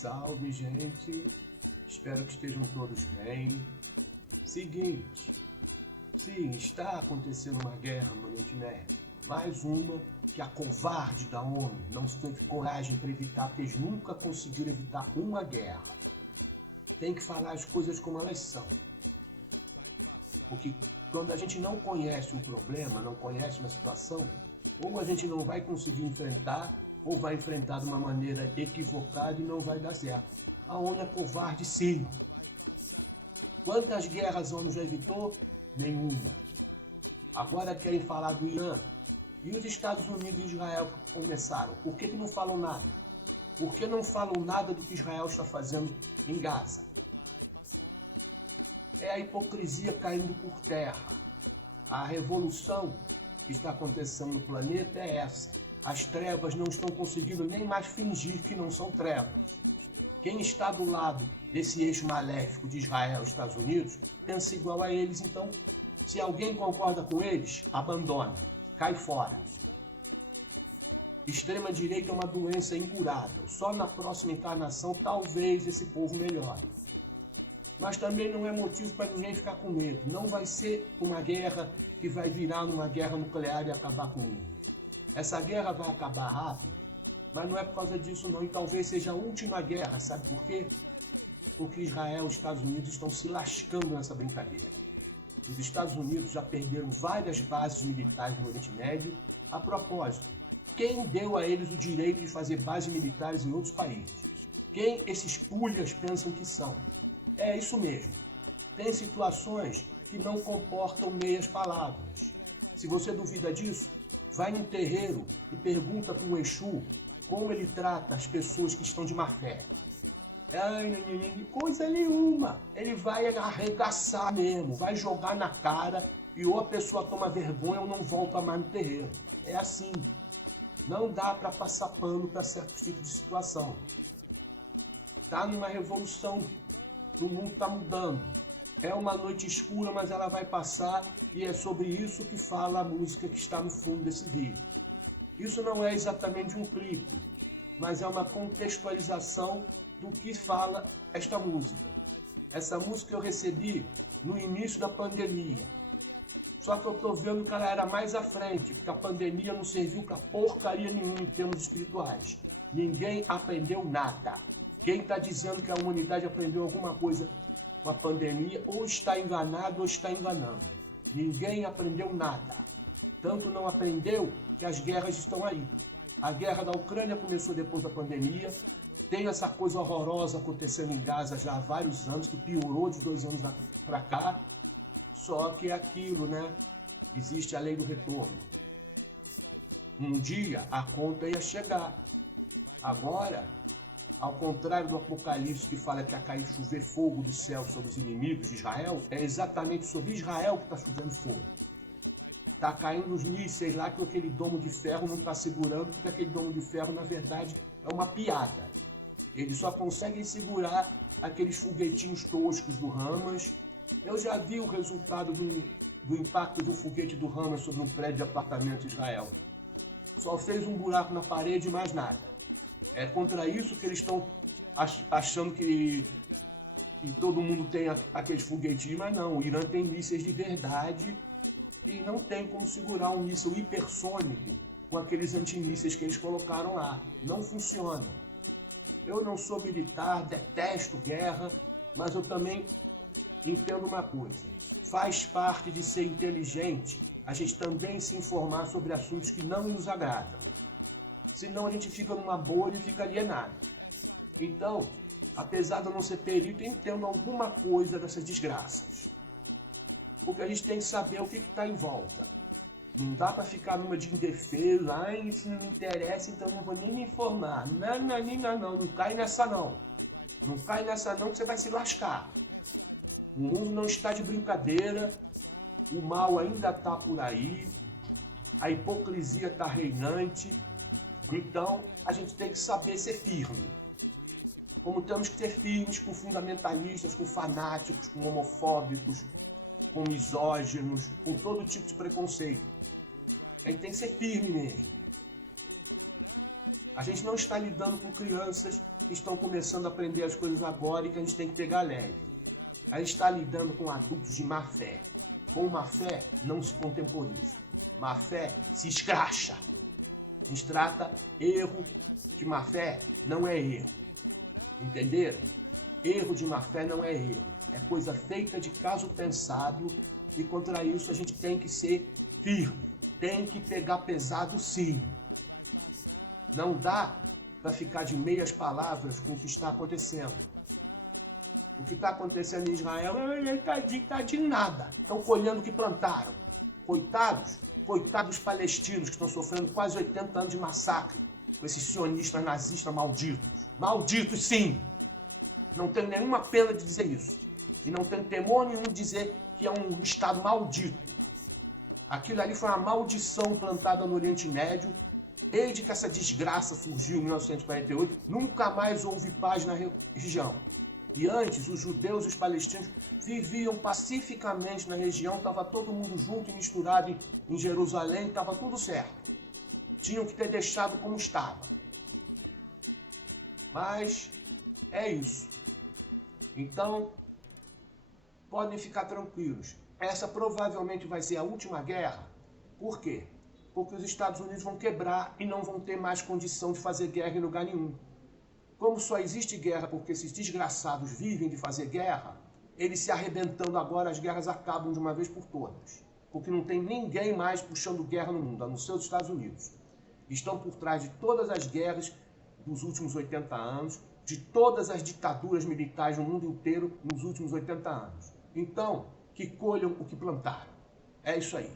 Salve, gente! Espero que estejam todos bem. Seguinte, sim, está acontecendo uma guerra no Oriente Médio. Mais uma que a covarde da ONU não teve coragem para evitar, porque eles nunca conseguiram evitar uma guerra. Tem que falar as coisas como elas são. Porque quando a gente não conhece um problema, não conhece uma situação, ou a gente não vai conseguir enfrentar, ou vai enfrentar de uma maneira equivocada e não vai dar certo. A ONU é covarde, sim. Quantas guerras a ONU já evitou? Nenhuma. Agora querem falar do Irã. E os Estados Unidos e Israel começaram. Por que não falam nada? Por que não falam nada do que Israel está fazendo em Gaza? É a hipocrisia caindo por terra. A revolução que está acontecendo no planeta é essa. As trevas não estão conseguindo nem mais fingir que não são trevas. Quem está do lado desse eixo maléfico de Israel e Estados Unidos pensa igual a eles, então, se alguém concorda com eles, abandona, cai fora. Extrema-direita é uma doença incurável. Só na próxima encarnação talvez esse povo melhore. Mas também não é motivo para ninguém ficar com medo. Não vai ser uma guerra que vai virar numa guerra nuclear e acabar com o mundo. Essa guerra vai acabar rápido, mas não é por causa disso não. E talvez seja a última guerra, sabe por quê? Porque Israel e os Estados Unidos estão se lascando nessa brincadeira. Os Estados Unidos já perderam várias bases militares no Oriente Médio. A propósito, quem deu a eles o direito de fazer bases militares em outros países? Quem esses pulhas pensam que são? É isso mesmo. Tem situações que não comportam meias palavras. Se você duvida disso, vai num terreiro e pergunta para o Exu como ele trata as pessoas que estão de má fé. Coisa nenhuma. Ele vai arregaçar mesmo, vai jogar na cara e ou a pessoa toma vergonha ou não volta mais no terreiro. É assim. Não dá para passar pano para certos tipos de situação. Está numa revolução. O mundo está mudando. É uma noite escura, mas ela vai passar e é sobre isso que fala a música que está no fundo desse vídeo. Isso não é exatamente um clipe, mas é uma contextualização do que fala esta música. Essa música eu recebi no início da pandemia. Só que eu estou vendo que ela era mais à frente, porque a pandemia não serviu para porcaria nenhuma em termos espirituais. Ninguém aprendeu nada. Quem está dizendo que a humanidade aprendeu alguma coisa com a pandemia, ou está enganado ou está enganando. Ninguém aprendeu nada. Tanto não aprendeu que as guerras estão aí. A guerra da Ucrânia começou depois da pandemia. Tem essa coisa horrorosa acontecendo em Gaza já há vários anos, que piorou de 2 anos para cá. Só que é aquilo, né? Existe a lei do retorno. Um dia a conta ia chegar. Agora, ao contrário do Apocalipse que fala que ia cair chover fogo do céu sobre os inimigos de Israel, é exatamente sobre Israel que está chovendo fogo. Está caindo os mísseis lá que aquele domo de ferro não está segurando, porque aquele domo de ferro, na verdade, é uma piada. Eles só conseguem segurar aqueles foguetinhos toscos do Hamas. Eu já vi o resultado do impacto de um foguete do Hamas sobre um prédio de apartamento em Israel. Só fez um buraco na parede e mais nada. É contra isso que eles estão achando que todo mundo tem aqueles foguetinhos, mas não. O Irã tem mísseis de verdade e não tem como segurar um míssil hipersônico com aqueles antimísseis que eles colocaram lá. Não funciona. Eu não sou militar, detesto guerra, mas eu também entendo uma coisa. Faz parte de ser inteligente a gente também se informar sobre assuntos que não nos agradam. Senão a gente fica numa bolha e fica alienado. Então, apesar de eu não ser perito, eu entendo alguma coisa dessas desgraças. Porque a gente tem que saber o que está em volta. Não dá para ficar numa de indefesa, isso não me interessa, então não vou nem me informar. Não cai nessa não. Não cai nessa não que você vai se lascar. O mundo não está de brincadeira, o mal ainda está por aí, a hipocrisia está reinante. Então, a gente tem que saber ser firme. Como temos que ser firmes com fundamentalistas, com fanáticos, com homofóbicos, com misóginos, com todo tipo de preconceito. A gente tem que ser firme mesmo. A gente não está lidando com crianças que estão começando a aprender as coisas agora e que a gente tem que pegar leve. A gente está lidando com adultos de má fé. Com má fé não se contemporiza. Má fé se escracha. A gente trata erro de má fé, não é erro. Entenderam? Erro de má fé não é erro. É coisa feita de caso pensado e contra isso a gente tem que ser firme. Tem que pegar pesado sim. Não dá para ficar de meias palavras com o que está acontecendo. O que está acontecendo em Israel está de nada. Estão colhendo o que plantaram. Coitados palestinos que estão sofrendo quase 80 anos de massacre com esses sionistas nazistas malditos. Malditos sim! Não tenho nenhuma pena de dizer isso. E não tenho temor nenhum de dizer que é um Estado maldito. Aquilo ali foi uma maldição plantada no Oriente Médio. Desde que essa desgraça surgiu em 1948, nunca mais houve paz na região. E antes, os judeus e os palestinos viviam pacificamente na região, estava todo mundo junto e misturado em Jerusalém, estava tudo certo. Tinham que ter deixado como estava. Mas é isso. Então, podem ficar tranquilos. Essa provavelmente vai ser a última guerra. Por quê? Porque os Estados Unidos vão quebrar e não vão ter mais condição de fazer guerra em lugar nenhum. Como só existe guerra porque esses desgraçados vivem de fazer guerra, eles se arrebentando agora, as guerras acabam de uma vez por todas. Porque não tem ninguém mais puxando guerra no mundo, a não ser os Estados Unidos. Estão por trás de todas as guerras dos últimos 80 anos, de todas as ditaduras militares no mundo inteiro nos últimos 80 anos. Então, que colham o que plantaram. É isso aí.